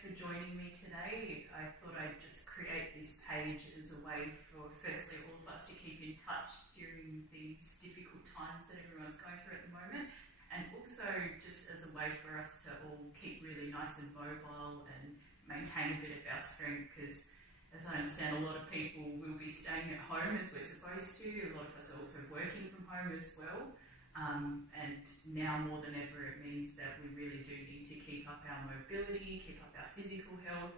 thanks for joining me today. I thought I'd just create this page as a way for, firstly, all of us to keep in touch during these difficult times that everyone's going through at the moment, and also just as a way for us to all keep really nice and mobile and maintain a bit of our strength, because as I understand, a lot of people will be staying at home as we're supposed to. A lot of us are also working from home as well. And now more than ever, it means that we really do need to keep up our mobility, keep up our physical health,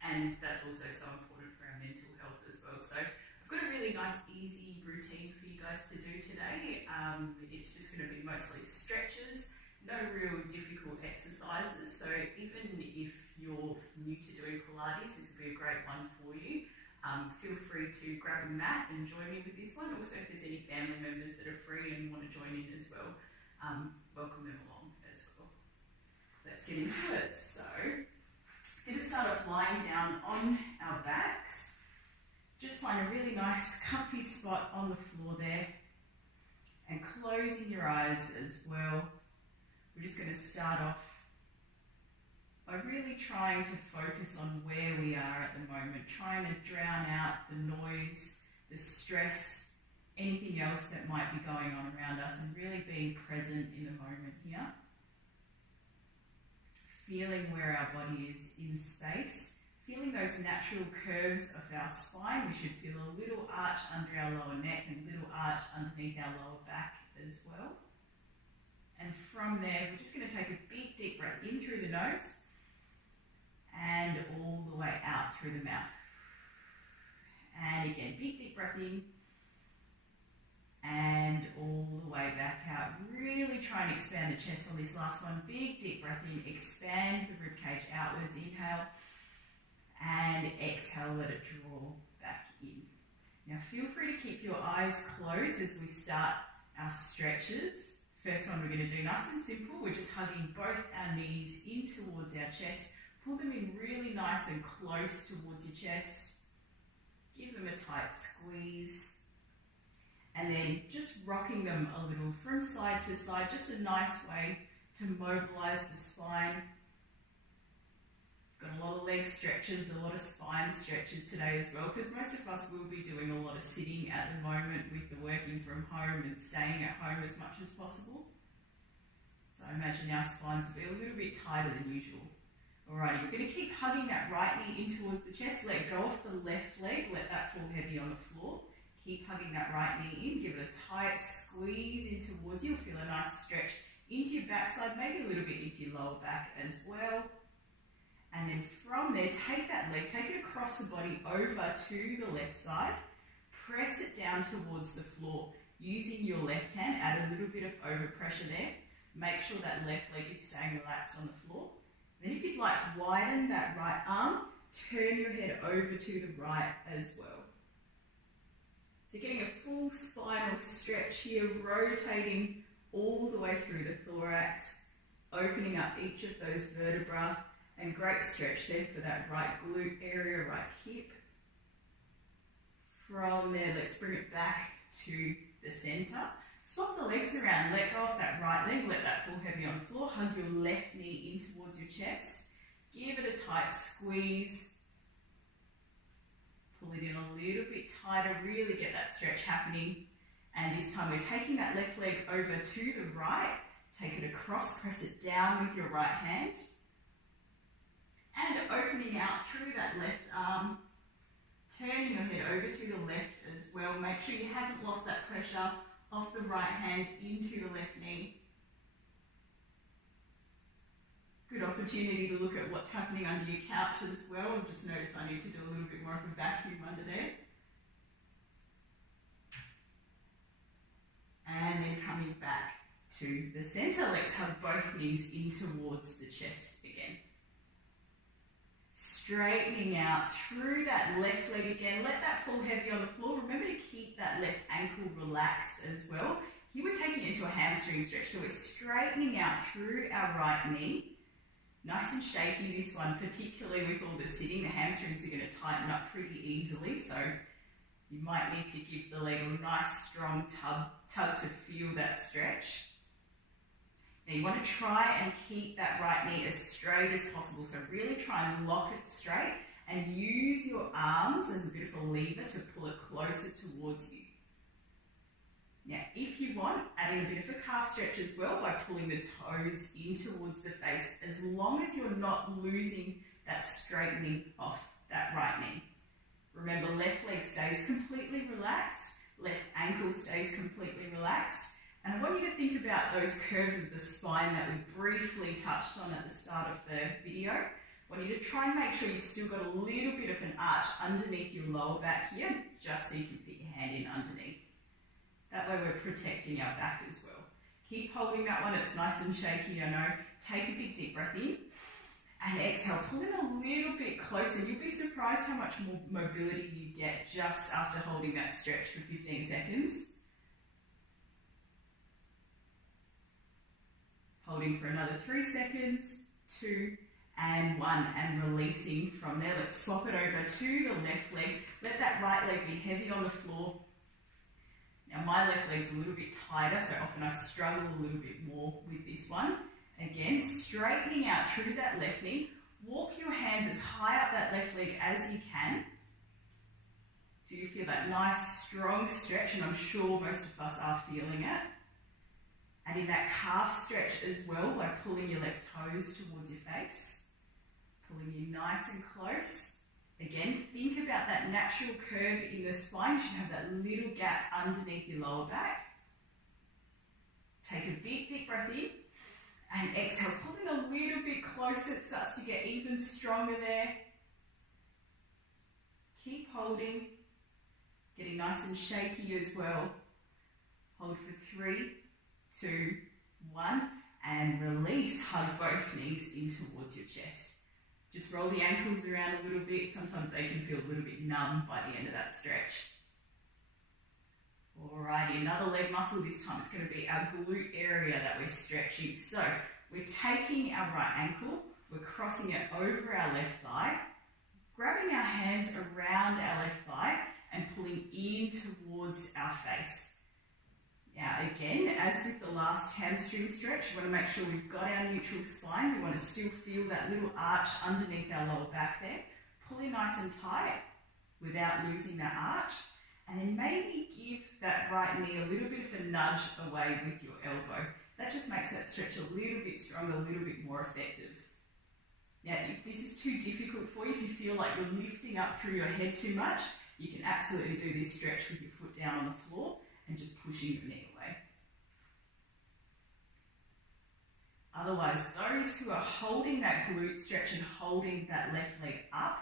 and that's also so important for our mental health as well. So I've got a really nice, easy routine for you guys to do today. It's just going to be mostly stretches, no real difficult exercises. So even if you're new to doing Pilates, this will be a great one for you. Feel free to grab a mat and join me with this one. Also, if there's any family members that are free and want to join in as well, welcome them along as well. Let's get into it. So, we're going to start off lying down on our backs. Just find a really nice comfy spot on the floor there, and closing your eyes as well. We're just going to start off by really trying to focus on where we are at the moment, trying to drown out the noise, the stress, anything else that might be going on around us, and really being present in the moment here. Feeling where our body is in space, feeling those natural curves of our spine. We should feel a little arch under our lower neck and a little arch underneath our lower back as well. And from there, we're just going to take a big deep breath in through the nose and all the way out through the mouth. And again, big deep breath in and all the way back out. Really try and expand the chest on this last one. Big deep breath in, expand the ribcage outwards. Inhale and exhale, let it draw back in. Now feel free to keep your eyes closed as we start our stretches. First one we're going to do nice and simple. We're just hugging both our knees in towards our chest. Pull them in really nice and close towards your chest. Give them a tight squeeze. And then just rocking them a little from side to side. Just a nice way to mobilize the spine. Got a lot of leg stretches, a lot of spine stretches today as well, because most of us will be doing a lot of sitting at the moment with the working from home and staying at home as much as possible. So I imagine our spines will be a little bit tighter than usual. Alrighty, we're going to keep hugging that right knee in towards the chest. Let go of the left leg, let that fall heavy on the floor. Keep hugging that right knee in, give it a tight squeeze in towards you. Feel a nice stretch into your backside, maybe a little bit into your lower back as well. And then from there, take that leg, take it across the body over to the left side. Press it down towards the floor. Using your left hand, add a little bit of overpressure there. Make sure that left leg is staying relaxed on the floor. Then if you'd like, widen that right arm, turn your head over to the right as well. So getting a full spinal stretch here, rotating all the way through the thorax, opening up each of those vertebrae, and great stretch there for that right glute area, right hip. From there, let's bring it back to the center. Swap the legs around, let go of that right leg, let that fall heavy on the floor, hug your left knee in towards your chest, give it a tight squeeze, pull it in a little bit tighter, really get that stretch happening, and this time we're taking that left leg over to the right, take it across, press it down with your right hand, and opening out through that left arm, turning your head over to the left as well. Make sure you haven't lost that pressure off the right hand into the left knee. Good opportunity to look at what's happening under your couch as well. I've just noticed I need to do a little bit more of a vacuum under there. And then coming back to the center, let's hug both knees in towards the chest again. Straightening out through that left leg again. Let that fall heavy on the floor. Remember to keep that left ankle relaxed as well. Here we're taking it into a hamstring stretch. So we're straightening out through our right knee. Nice and shaky this one, particularly with all the sitting. The hamstrings are going to tighten up pretty easily. So you might need to give the leg a nice strong tug to feel that stretch. Now you want to try and keep that right knee as straight as possible. So really try and lock it straight and use your arms as a bit of a lever to pull it closer towards you. Now, if you want, add in a bit of a calf stretch as well by pulling the toes in towards the face, as long as you're not losing that straightening off that right knee. Remember, left leg stays completely relaxed, left ankle stays completely relaxed, and I want you to think about those curves of the spine that we briefly touched on at the start of the video. I want you to try and make sure you've still got a little bit of an arch underneath your lower back here, just so you can fit your hand in underneath. That way we're protecting our back as well. Keep holding that one, it's nice and shaky, I know. Take a big deep breath in and exhale. Pull in a little bit closer. You'll be surprised how much more mobility you get just after holding that stretch for 15 seconds. Holding for another 3 seconds, 2 and 1, and releasing from there. Let's swap it over to the left leg. Let that right leg be heavy on the floor. Now my left leg's a little bit tighter, so often I struggle a little bit more with this one. Again, straightening out through that left knee. Walk your hands as high up that left leg as you can. So you feel that nice, strong stretch, and I'm sure most of us are feeling it. And in that calf stretch as well, by pulling your left toes towards your face. Pulling you nice and close. Again, think about that natural curve in the spine. You should have that little gap underneath your lower back. Take a big deep breath in and exhale. Pull in a little bit closer. It starts to get even stronger there. Keep holding. Getting nice and shaky as well. Hold for 3, 2, 1, and release. Hug both knees in towards your chest. Just roll the ankles around a little bit. Sometimes they can feel a little bit numb by the end of that stretch. Alrighty, another leg muscle this time. It's going to be our glute area that we're stretching. So we're taking our right ankle, we're crossing it over our left thigh, grabbing our hands around our left thigh and pulling in towards our face. Now again, as with the last hamstring stretch, we want to make sure we've got our neutral spine. We want to still feel that little arch underneath our lower back there. Pull in nice and tight without losing that arch. And then maybe give that right knee a little bit of a nudge away with your elbow. That just makes that stretch a little bit stronger, a little bit more effective. Now, if this is too difficult for you, if you feel like you're lifting up through your head too much, you can absolutely do this stretch with your foot down on the floor and just pushing your knee away. Otherwise, those who are holding that glute stretch and holding that left leg up,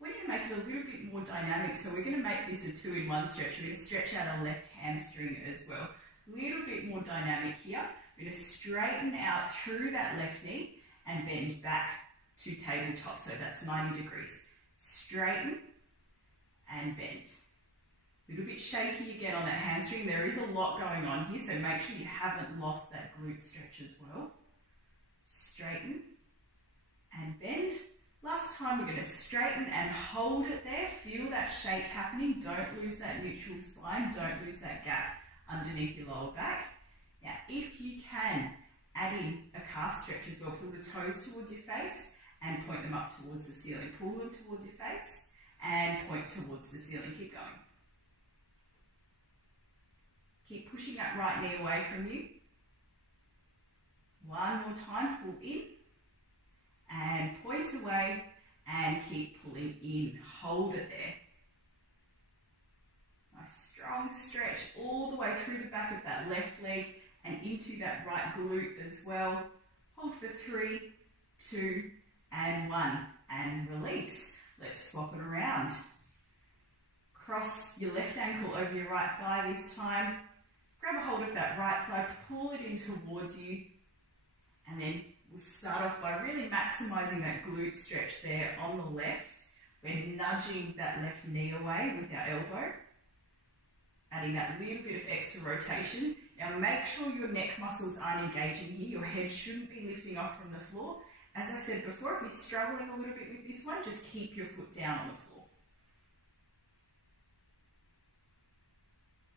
we're going to make it a little bit more dynamic. So we're going to make this a 2-in-1 stretch. We're going to stretch out our left hamstring as well. A little bit more dynamic here. We're going to straighten out through that left knee and bend back to tabletop. So that's 90 degrees. Straighten and bend. A little bit shaky again on that hamstring. There is a lot going on here, so make sure you haven't lost that glute stretch as well. Straighten and bend. Last time, we're going to straighten and hold it there. Feel that shake happening. Don't lose that neutral spine. Don't lose that gap underneath your lower back. Now, if you can, add in a calf stretch as well. Pull the toes towards your face and point them up towards the ceiling. Pull them towards your face and point towards the ceiling. Keep going. Keep pushing that right knee away from you. One more time, pull in and point away and keep pulling in. Hold it there. Nice strong stretch all the way through the back of that left leg and into that right glute as well. Hold for 3, 2, and 1 and release. Let's swap it around. Cross your left ankle over your right thigh this time. Grab a hold of that right thigh, pull it in towards you, and then we'll start off by really maximising that glute stretch there on the left. We're nudging that left knee away with our elbow, adding that little bit of extra rotation. Now make sure your neck muscles aren't engaging here. Your head shouldn't be lifting off from the floor. As I said before, if you're struggling a little bit with this one, just keep your foot down on the floor.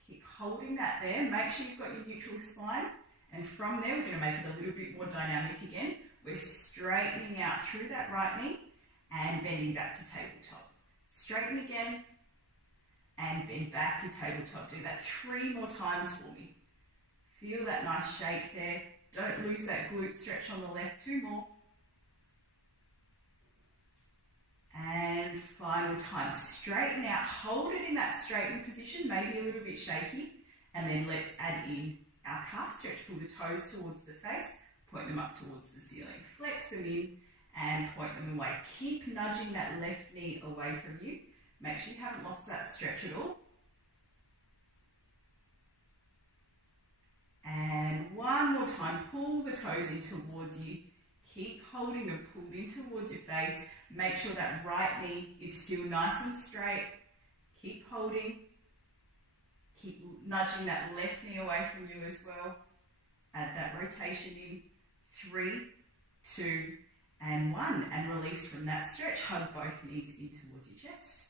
Keep holding that there. Make sure you've got your neutral spine And from there, we're going to make it a little bit more dynamic again. We're straightening out through that right knee and bending back to tabletop. Straighten again and bend back to tabletop. Do that 3 more times for me. Feel that nice shake there. Don't lose that glute stretch on the left. 2 more. And final time. Straighten out. Hold it in that straightened position, maybe a little bit shaky. And then let's add in our calf stretch. Pull the toes towards the face. Point them up towards the ceiling. Flex them in and point them away. Keep nudging that left knee away from you. Make sure you haven't lost that stretch at all. And one more time, pull the toes in towards you. Keep holding them pulled in towards your face. Make sure that right knee is still nice and straight. Keep holding. Keep nudging that left knee away from you as well. Add that rotation in. 3, 2, and 1. And release from that stretch. Hug both knees in towards your chest.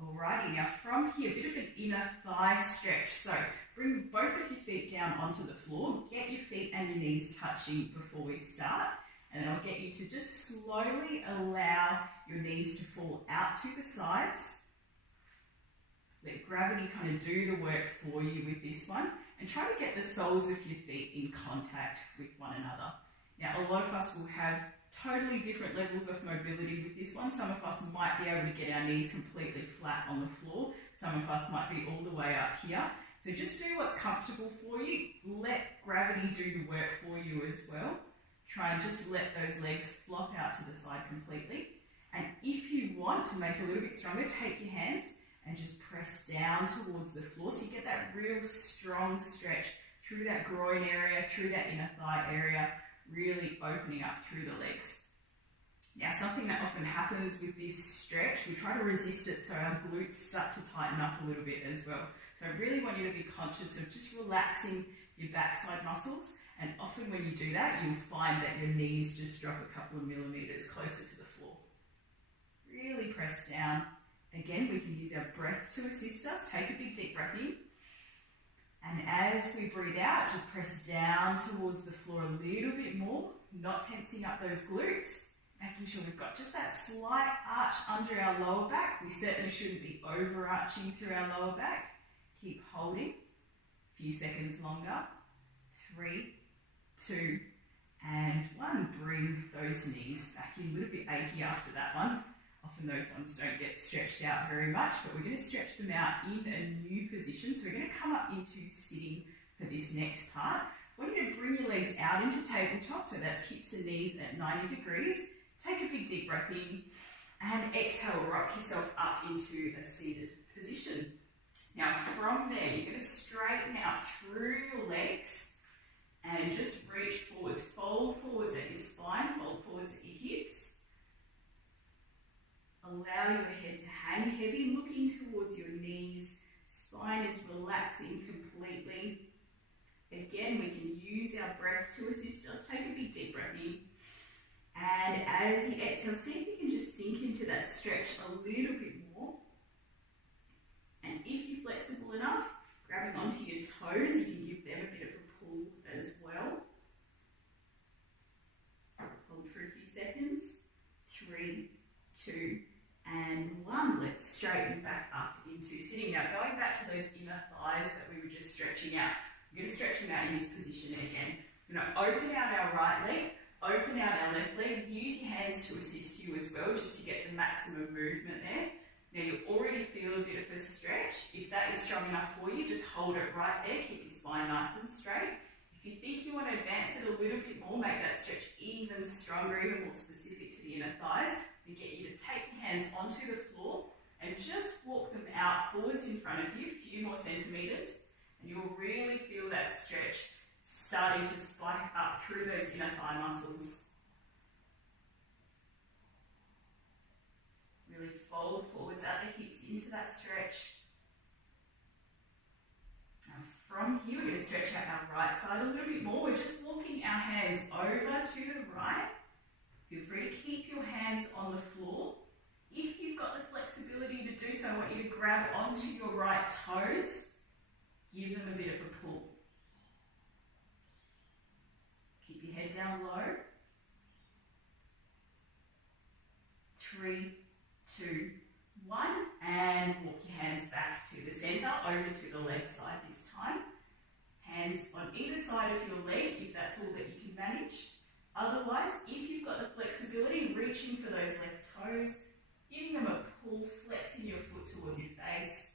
Alrighty, now from here, a bit of an inner thigh stretch. So bring both of your feet down onto the floor. Get your feet and your knees touching before we start. And then I'll get you to just slowly allow your knees to fall out to the sides. Let gravity kind of do the work for you with this one. And try to get the soles of your feet in contact with one another. Now, a lot of us will have totally different levels of mobility with this one. Some of us might be able to get our knees completely flat on the floor. Some of us might be all the way up here. So just do what's comfortable for you. Let gravity do the work for you as well. Try and just let those legs flop out to the side completely. And if you want to make it a little bit stronger, take your hands and just press down towards the floor. So you get that real strong stretch through that groin area, through that inner thigh area, really opening up through the legs. Now, something that often happens with this stretch, we try to resist it so our glutes start to tighten up a little bit as well. So I really want you to be conscious of just relaxing your backside muscles. And often when you do that, you'll find that your knees just drop a couple of millimeters closer to the floor. Really press down. Again, we can use our breath to assist us. Take a big deep breath in. And as we breathe out, just press down towards the floor a little bit more, not tensing up those glutes, making sure we've got just that slight arch under our lower back. We certainly shouldn't be overarching through our lower back. Keep holding. A few seconds longer. 3, 2, and 1. Bring those knees back in. A little bit achy after that one. Often those ones don't get stretched out very much, but we're going to stretch them out in a new position. So we're going to come up into sitting for this next part. I want you to bring your legs out into tabletop, so that's hips and knees at 90 degrees. Take a big deep breath in and exhale, rock yourself up into a seated position. Now from there, you're going to straighten out through your legs and just reach forwards. Fold forwards at your spine, fold forwards at your hips. Allow your head to hang heavy, looking towards your knees. Spine is relaxing completely. Again, we can use our breath to assist us. Take a big deep breath in. And as you exhale, see if you can just sink into that stretch a little bit more. And if you're flexible enough, grabbing onto your toes, you can give them a bit of a pull as well. Hold for a few seconds. 3, 2, and 1. Let's straighten back up into sitting. Now, going back to those inner thighs that we were just stretching out, we're going to stretch them out in this position again. We're going to open out our right leg, open out our left leg, use your hands to assist you as well, just to get the maximum movement there. Now, you'll already feel a bit of a stretch. If that is strong enough for you, just hold it right there, keep your spine nice and straight. If you think you want to advance it a little bit more, make that stretch even stronger, even more specific to the inner thighs, and get you to take your hands onto the floor and just walk them out forwards in front of you, a few more centimeters, and you'll really feel that stretch starting to spike up through those inner thigh muscles. Really fold forwards at the hips into that stretch. Now from here, we're going to stretch out our right side a little bit more. We're just walking our hands over to the right. Feel free to keep your hands on the floor. If you've got the flexibility to do so, I want you to grab onto your right toes. Give them a bit of a pull. the left side this time. Hands on either side of your leg if that's all that you can manage. Otherwise, if you've got the flexibility, reaching for those left toes, giving them a pull, flexing your foot towards your face,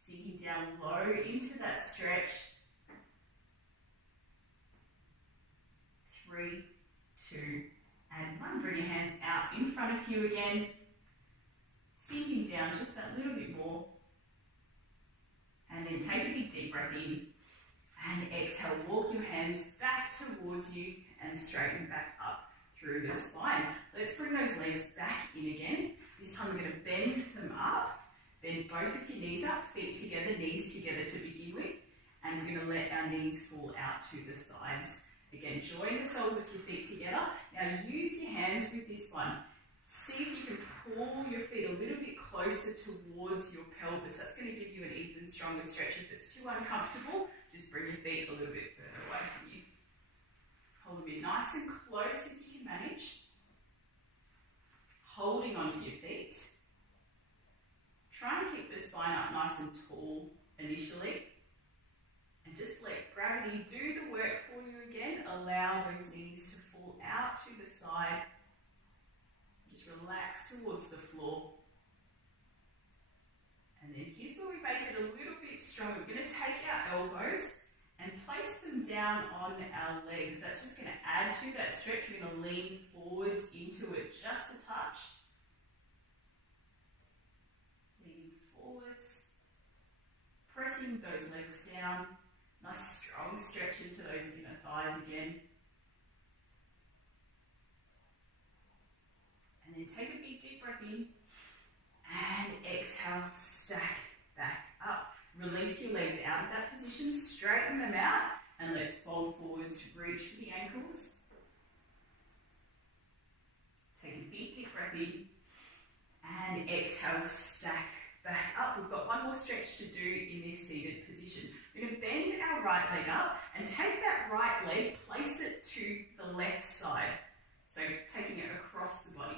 sinking down low into that stretch. 3, 2, and 1. Bring your hands out in front of you again, sinking down just that little bit more. And then take a big deep breath in and exhale. Walk your hands back towards you and straighten back up through the spine. Let's bring those legs back in again. This time we're going to bend them up. Bend both of your knees up, feet together, knees together to begin with. And we're going to let our knees fall out to the sides. Again, join the soles of your feet together. Now use your hands with this one. See if you can pull your feet a little bit closer towards your pelvis. That's going to give you an even stronger stretch. If it's too uncomfortable, just bring your feet a little bit further away from you. Hold them in nice and close if you can manage. Holding onto your feet. Try and keep the spine up nice and tall initially. And just let gravity do the work for you again. Allow those knees to fall out to the side. Just relax towards the floor. And then here's where we make it a little bit stronger. We're going to take our elbows and place them down on our legs. That's just going to add to that stretch. We're going to lean forwards into it just a touch. Leaning forwards. Pressing those legs down. Nice strong stretch into those inner thighs again. And then take a big deep breath in and exhale, stack back up. Release your legs out of that position, straighten them out, and let's fold forwards to reach for the ankles. Take a big deep breath in and exhale, stack back up. We've got one more stretch to do in this seated position. We're going to bend our right leg up and take that right leg, place it to the left side. So taking it across the body.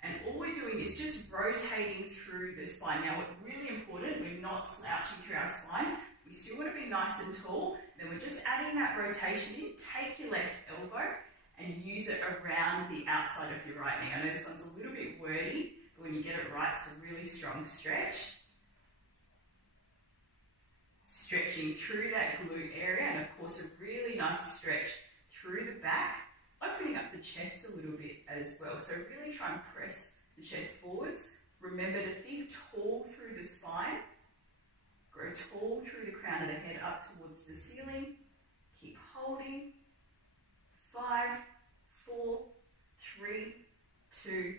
And all we're doing is just rotating through the spine. Now, what's really important, we're not slouching through our spine. We still want to be nice and tall. Then we're just adding that rotation in. Take your left elbow and use it around the outside of your right knee. I know this one's a little bit wordy, but when you get it right, it's a really strong stretch. Stretching through that glute area, and of course a really nice stretch through the back. Opening up the chest a little bit as well. So really try and press the chest forwards. Remember to think tall through the spine. Grow tall through the crown of the head up towards the ceiling. Keep holding. 5, 4, 3, 2,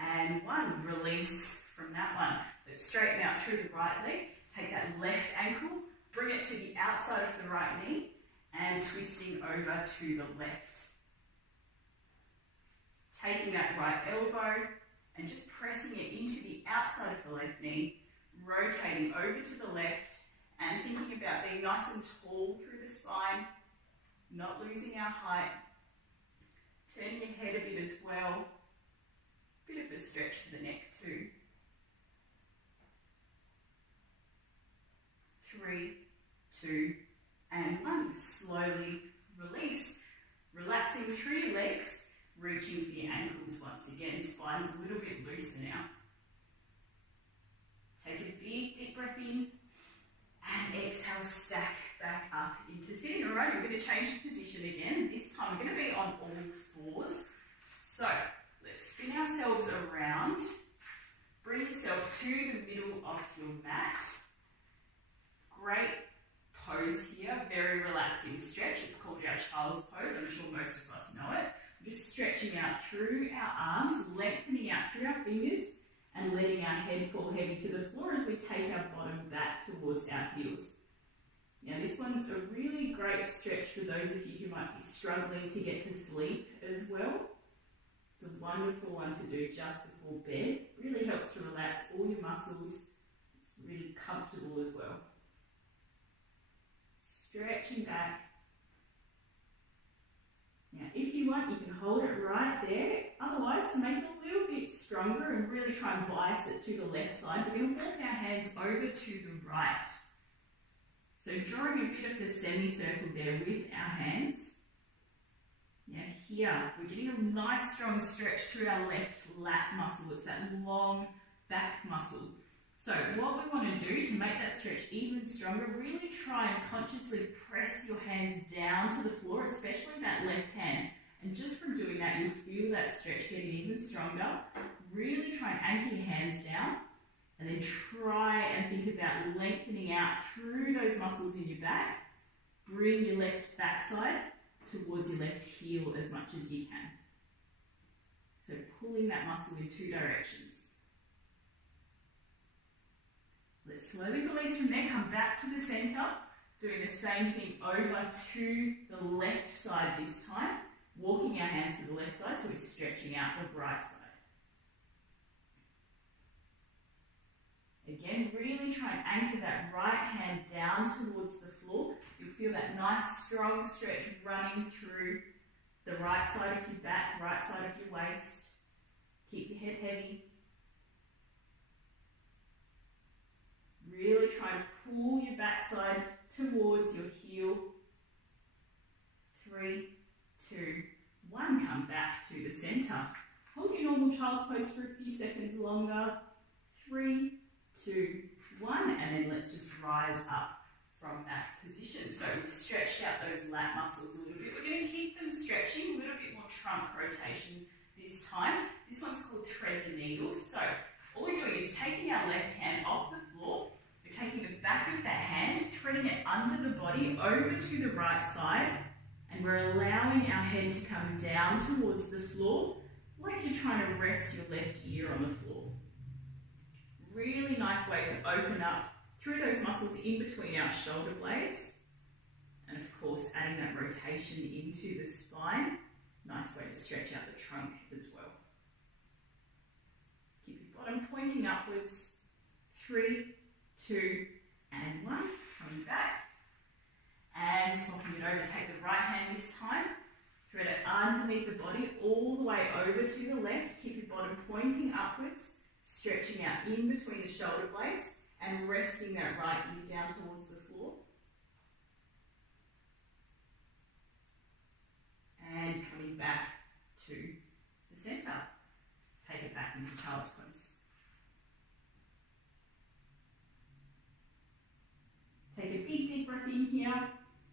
and 1. Release from that one. Let's straighten out through the right leg. Take that left ankle, bring it to the outside of the right knee, and twisting over to the left. Taking that right elbow and just pressing it into the outside of the left knee, rotating over to the left and thinking about being nice and tall through the spine, not losing our height. Turning your head a bit as well. Bit of a stretch for the neck too. 3, 2, and 1. Slowly release. Relaxing through your legs. Reaching for your ankles once again. Spine's a little bit looser now. Take a big deep breath in and exhale, stack back up into sitting. All right, we're going to change the position again. This time we're going to be on all fours. So let's spin ourselves around. Bring yourself to the middle of your mat. Great pose here, very relaxing stretch. It's called our child's pose. I'm sure most of us know it. Just stretching out through our arms, lengthening out through our fingers, and letting our head fall heavy to the floor as we take our bottom back towards our heels. Now this one's a really great stretch for those of you who might be struggling to get to sleep as well. It's a wonderful one to do just before bed. Really helps to relax all your muscles. It's really comfortable as well. Stretching back. Now, if you want, you can hold it right there. Otherwise, to make it a little bit stronger and really try and bias it to the left side, we're going to walk our hands over to the right. So drawing a bit of a semicircle there with our hands. Now here, we're getting a nice strong stretch through our left lat muscle. It's that long back muscle. So what we want to do to make that stretch even stronger, really try and consciously press your hands down to the floor, especially that left hand. And just from doing that, you'll feel that stretch getting even stronger. Really try and anchor your hands down. And then try and think about lengthening out through those muscles in your back. Bring your left backside towards your left heel as much as you can. So pulling that muscle in two directions. Let's slowly release from there, come back to the center, doing the same thing over to the left side this time, walking our hands to the left side, so we're stretching out the right side. Again, really try and anchor that right hand down towards the floor. You'll feel that nice strong stretch running through the right side of your back, right side of your waist. Keep your head heavy. Really try and pull your backside towards your heel. 3, 2, 1. Come back to the center. Hold your normal child's pose for a few seconds longer. 3, 2, 1. And then let's just rise up from that position. So we've stretched out those lat muscles a little bit. We're going to keep them stretching, a little bit more trunk rotation this time. This one's called thread the needle. So all we're doing is taking our left hand off the floor. We're taking the back of that hand, threading it under the body over to the right side, and we're allowing our head to come down towards the floor like you're trying to rest your left ear on the floor. Really nice way to open up through those muscles in between our shoulder blades, and of course adding that rotation into the spine. Nice way to stretch out the trunk as well. Keep your bottom pointing upwards. 3, 2, and 1. Coming back. And swapping it over. Take the right hand this time. Thread it underneath the body all the way over to the left. Keep your bottom pointing upwards. Stretching out in between the shoulder blades. And resting that right ear down towards the floor. And coming back to the center. Take it back into child's pose. Take a big deep breath in here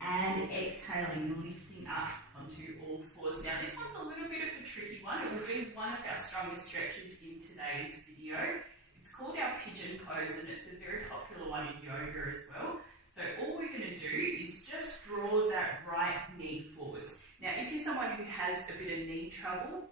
and exhaling, lifting up onto all fours. Now this one's a little bit of a tricky one. It will be one of our strongest stretches in today's video. It's called our pigeon pose, and it's a very popular one in yoga as well. So all we're going to do is just draw that right knee forwards. Now if you're someone who has a bit of knee trouble,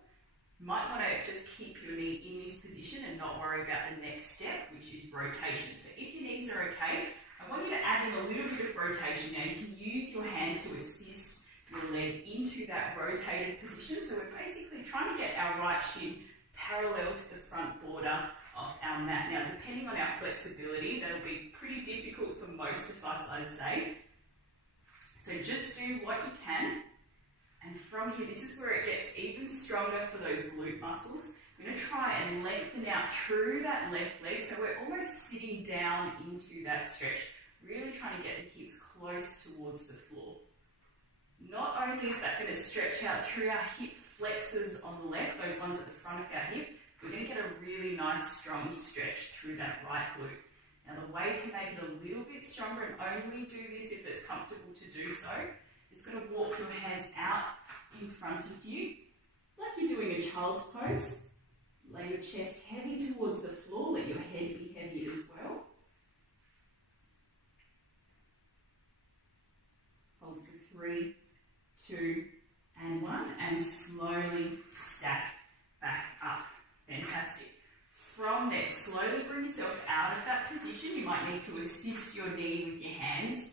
you might want to just keep your knee in this position and not worry about the next step, which is rotation. So if your knees are okay, I want you to add in a little bit of rotation. Now you can use your hand to assist your leg into that rotated position. So we're basically trying to get our right shin parallel to the front border of our mat. Now depending on our flexibility, that'll be pretty difficult for most of us, I'd say. So just do what you can. And from here, this is where it gets even stronger for those glute muscles. We're going to try and lengthen out through that left leg, so we're almost sitting down into that stretch, really trying to get the hips close towards the floor. Not only is that going to stretch out through our hip flexors on the left, those ones at the front of our hip, we're going to get a really nice strong stretch through that right glute. Now the way to make it a little bit stronger, and only do this if it's comfortable to do so, just going to walk your hands out in front of you, like you're doing a child's pose. Lay your chest heavy towards the floor, let your head be heavy as well. Hold for 3, 2, and 1, and slowly stack back up. Fantastic. From there, slowly bring yourself out of that position. You might need to assist your knee with your hands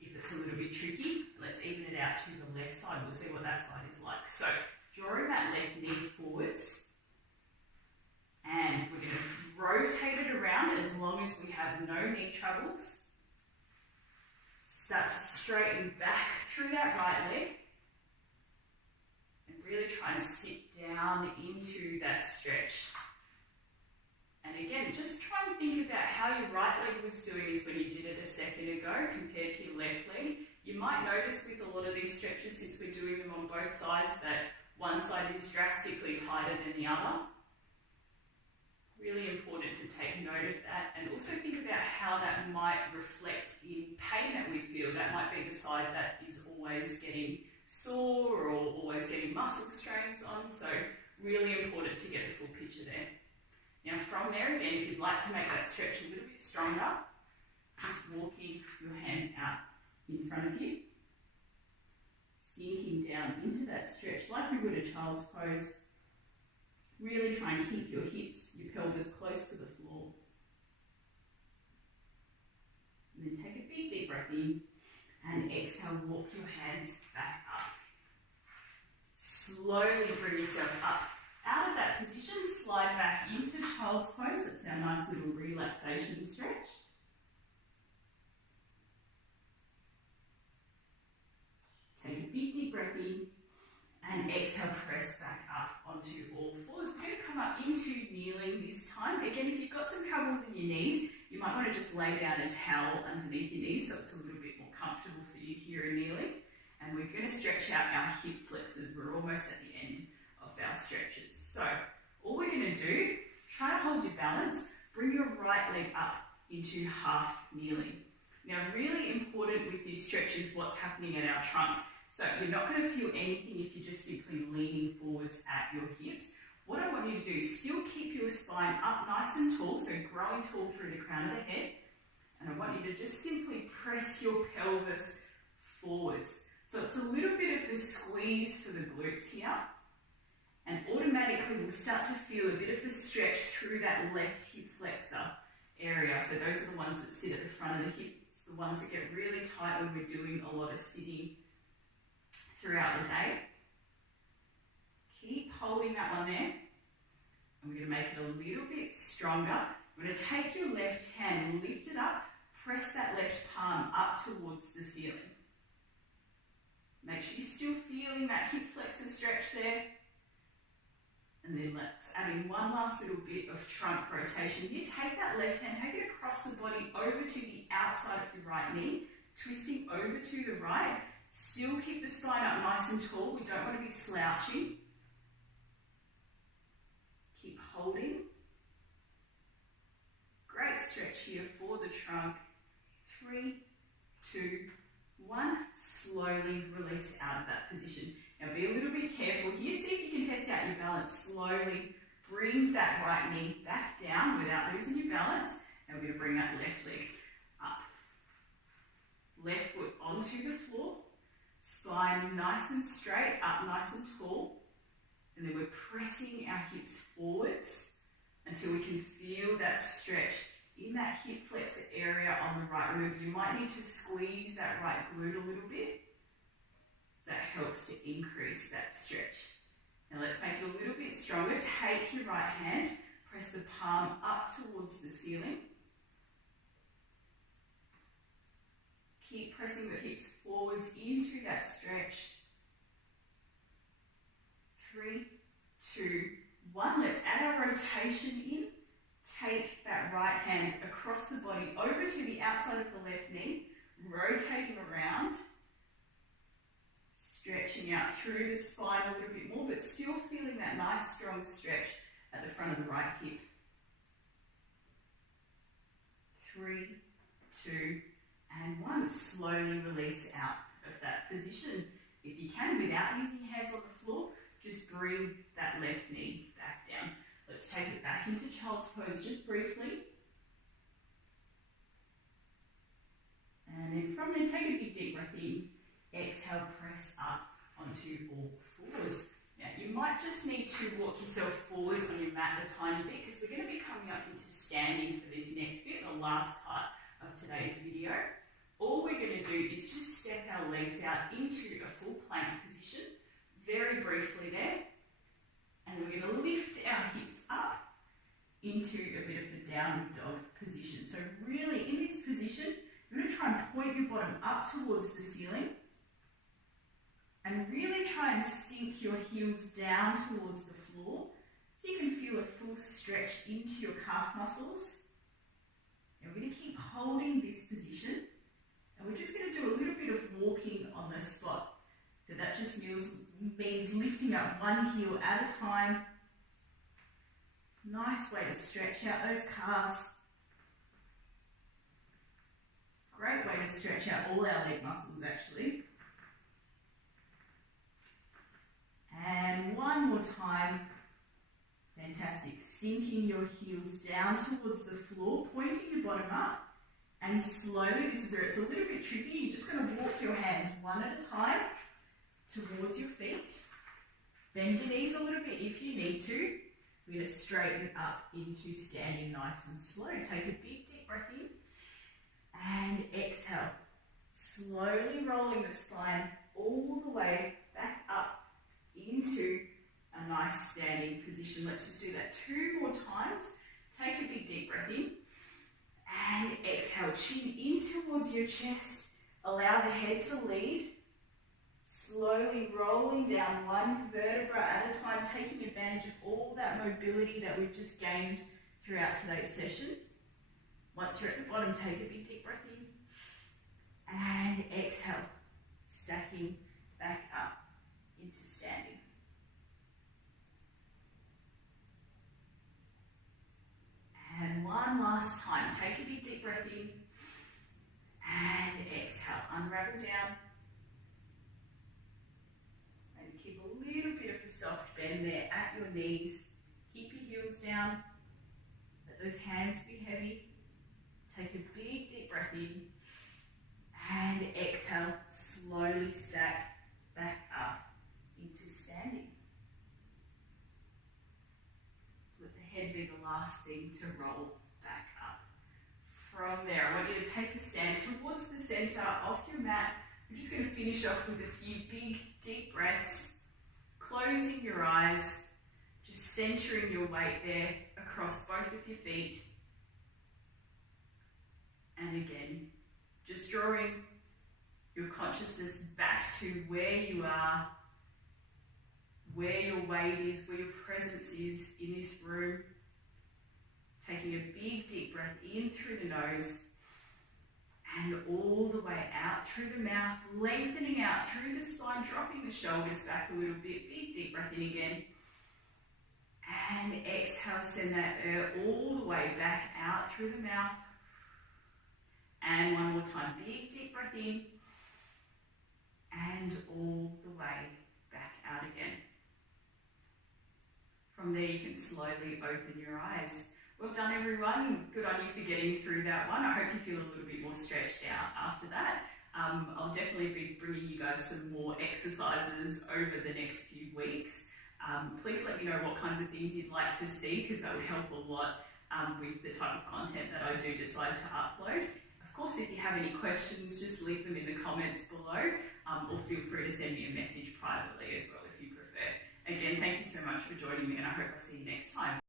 if it's a little bit tricky. Let's even it out to the left side. We'll see what that side is like. So, drawing that left knee forwards, and we're going to rotate it around as long as we have no knee troubles. Start to straighten back through that right leg, and really try and sit down into that stretch. And again, just try and think about how your right leg was doing is when you did it a second ago compared to your left leg. You might notice with a lot of these stretches, since we're doing them on both sides, that one side is drastically tighter than the other. Really important to take note of that, and also think about how that might reflect in pain that we feel. That might be the side that is always getting sore or always getting muscle strains on, so really important to get the full picture there. Now from there, again, if you'd like to make that stretch a little bit stronger, just walking your hands out in front of you, sinking down into that stretch like we would a child's pose. Really try and keep your hips, your pelvis close to the floor. And then take a big deep breath in and exhale, walk your hands back up. Slowly bring yourself up out of that position, slide back into child's pose. That's our nice little relaxation stretch. Take a big deep breath in and exhale, press back up onto all fours. We're going to come up into kneeling this time. Again, if you've got some troubles in your knees, you might want to just lay down a towel underneath your knees so it's a little bit more comfortable for you here in kneeling. And we're going to stretch out our hip flexors. We're almost at the end of our stretches. So all we're going to do, try to hold your balance, bring your right leg up into half kneeling. Now really important with this stretch is what's happening at our trunk. So you're not going to feel anything if you're just simply leaning forwards at your hips. What I want you to do is still keep your spine up nice and tall, so growing tall through the crown of the head. And I want you to just simply press your pelvis forwards. So it's a little bit of a squeeze for the glutes here. And automatically we'll start to feel a bit of a stretch through that left hip flexor area. So those are the ones that sit at the front of the hips, the ones that get really tight when we're doing a lot of sitting throughout the day. Keep holding that one there. And we're going to make it a little bit stronger. We're going to take your left hand, lift it up, press that left palm up towards the ceiling. Make sure you're still feeling that hip flexor stretch there. And then let's add in one last little bit of trunk rotation. You take that left hand, take it across the body over to the outside of your right knee, twisting over to the right. Still keep the spine up nice and tall. We don't want to be slouching. Keep holding. Great stretch here for the trunk. 3, 2, 1. Slowly release out of that position. Now be a little bit careful here. See if you can test out your balance. Slowly bring that right knee back down without losing your balance. And we're going to bring that left leg up. Left foot onto the floor. Spine nice and straight, up nice and tall. And then we're pressing our hips forwards until we can feel that stretch in that hip flexor area on the right. Remember, you might need to squeeze that right glute a little bit. That helps to increase that stretch. Now let's make it a little bit stronger. Take your right hand, press the palm up towards the ceiling. Keep pressing the hips forwards into that stretch. 3, 2, 1. Let's add our rotation in. Take that right hand across the body over to the outside of the left knee, rotating around, stretching out through the spine a little bit more, but still feeling that nice strong stretch at the front of the right hip. 3, 2, and 1. Slowly release out of that position. If you can, without using your hands on the floor, just bring that left knee back down. Let's take it back into child's pose just briefly. And then from there, take a big deep breath in. Exhale, press up onto all fours. Now, you might just need to walk yourself forwards on your mat a tiny bit because we're going to be coming up into standing for this next bit, the last part of today's video. All we're going to do is just step our legs out into a full plank position, very briefly there. And then we're going to lift our hips up into a bit of a downward dog position. So really, in this position, you're going to try and point your bottom up towards the ceiling and really try and sink your heels down towards the floor So you can feel a full stretch into your calf muscles. And we're going to keep holding this position. And we're just going to do a little bit of walking on the spot. So that just means lifting up one heel at a time. Nice way to stretch out those calves. Great way to stretch out all our leg muscles actually. And one more time. Fantastic. Sinking your heels down towards the floor, pointing your bottom up. And slowly, this is where it's a little bit tricky, you're just going to walk your hands one at a time towards your feet. Bend your knees a little bit if you need to. We're going to straighten up into standing nice and slow. Take a big deep breath in. And exhale. Slowly rolling the spine all the way back up into a nice standing position. Let's just do that 2 more times. Take a big deep breath in. And exhale, chin in towards your chest. Allow the head to lead. Slowly rolling down one vertebra at a time, taking advantage of all that mobility that we've just gained throughout today's session. Once you're at the bottom, take a big deep breath in. And exhale, stacking back up into standing. And one last time, take a big deep breath in and exhale, unravel down and keep a little bit of a soft bend there at your knees. Keep your heels down, let those hands be heavy. Take a big deep breath in and exhale, slowly stack back up into standing. Let the head be the last thing to roll back up. From there, I want you to take a stand towards the center off your mat. We're just going to finish off with a few big, deep breaths. Closing your eyes, just centering your weight there across both of your feet. And again, just drawing your consciousness back to where you are, where your weight is, where your presence is in this room. Taking a big deep breath in through the nose and all the way out through the mouth, lengthening out through the spine, dropping the shoulders back a little bit. Big deep breath in again. And exhale, send that air all the way back out through the mouth. And one more time, big deep breath in and all the way back out again. From there, you can slowly open your eyes. Well done, everyone. Good on you for getting through that one. I hope you feel a little bit more stretched out after that. I'll definitely be bringing you guys some more exercises over the next few weeks. Please let me know what kinds of things you'd like to see, because that would help a lot with the type of content that I do decide to upload. Of course, if you have any questions, just leave them in the comments below, or feel free to send me a message privately as well if you prefer. Again, thank you so much for joining me, and I hope I see you next time.